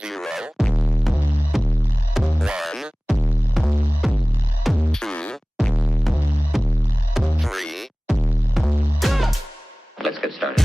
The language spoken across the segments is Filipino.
0, 1, 2, 3. Let's get started.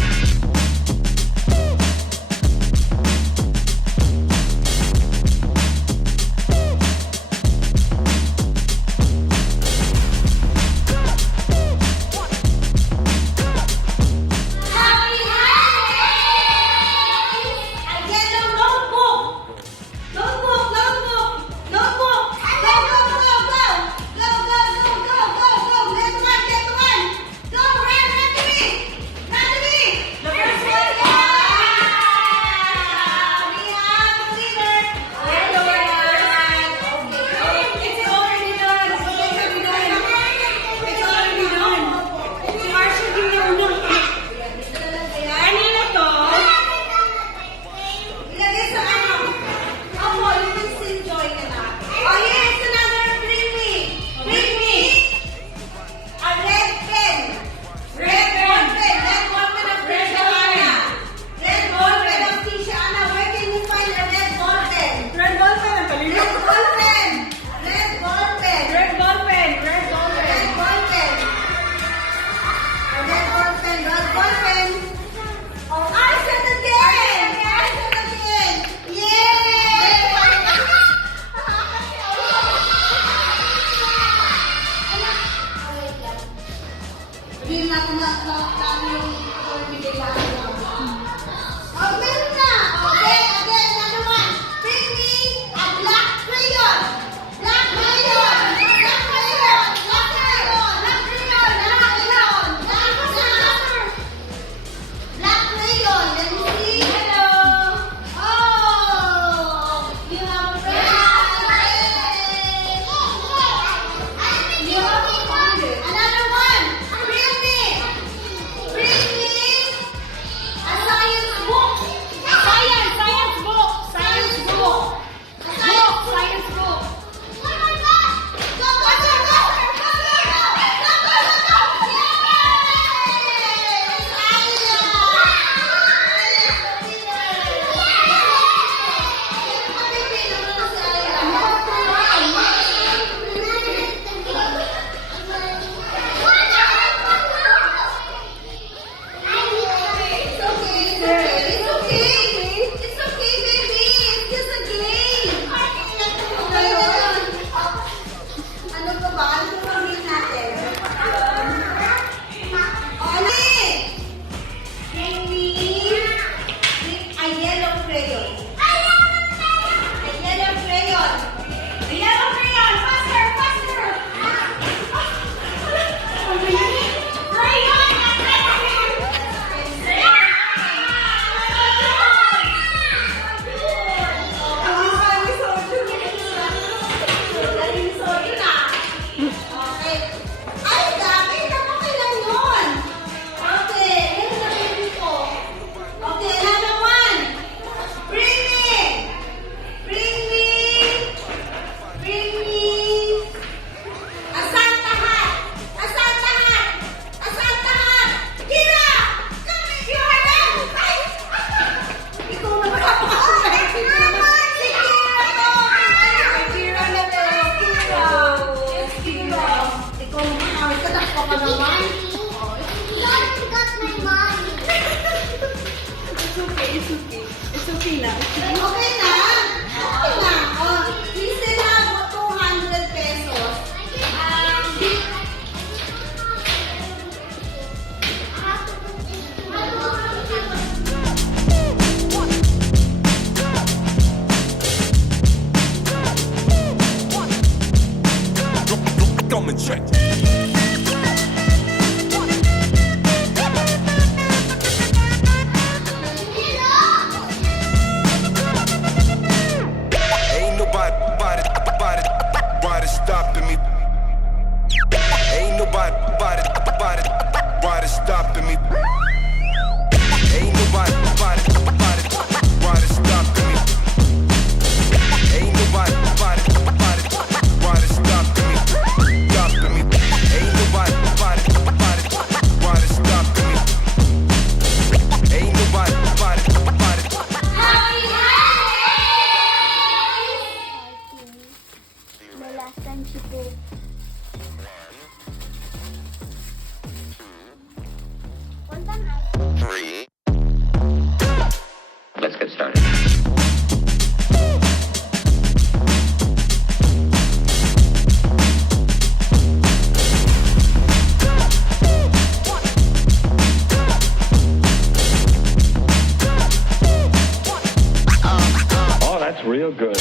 That's real good.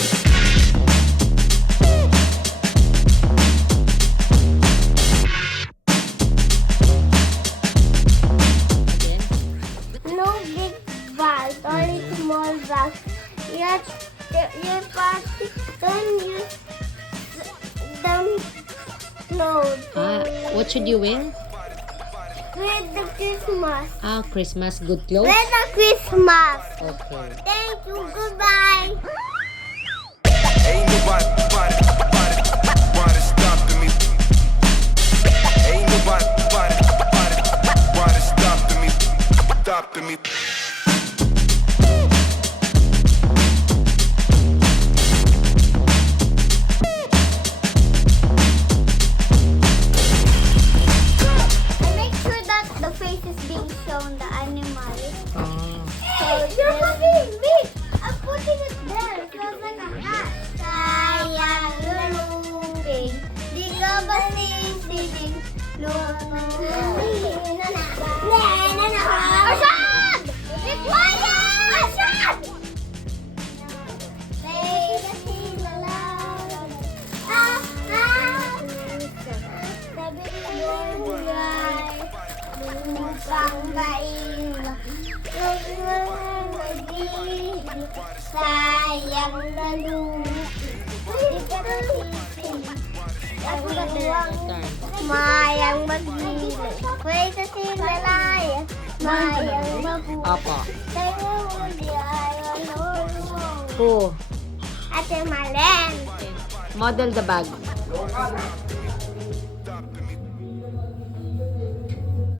No big bags, only small bags. Your party don't use them clothes. What you doing? With the Christmas. Christmas good clothes? With the Christmas. Okay. Thank you. Goodbye. Ain't nobody stopping me. Ain't nobody stopping me. I make sure that the face is being shown, the animal. So you're putting me. I'm putting it there. So it's like a hat. Sayang lulungking. Di ka ba sisiling lulungking? Arshad! Be quiet! Arshad! Sabi ko buhay, lumukang kaila. Sayang na mayang magdilig. Wait sa sinalaya, mayang mabuhay. Opo. Sa'yo muli ay Who? Ate Malen. Model the bag.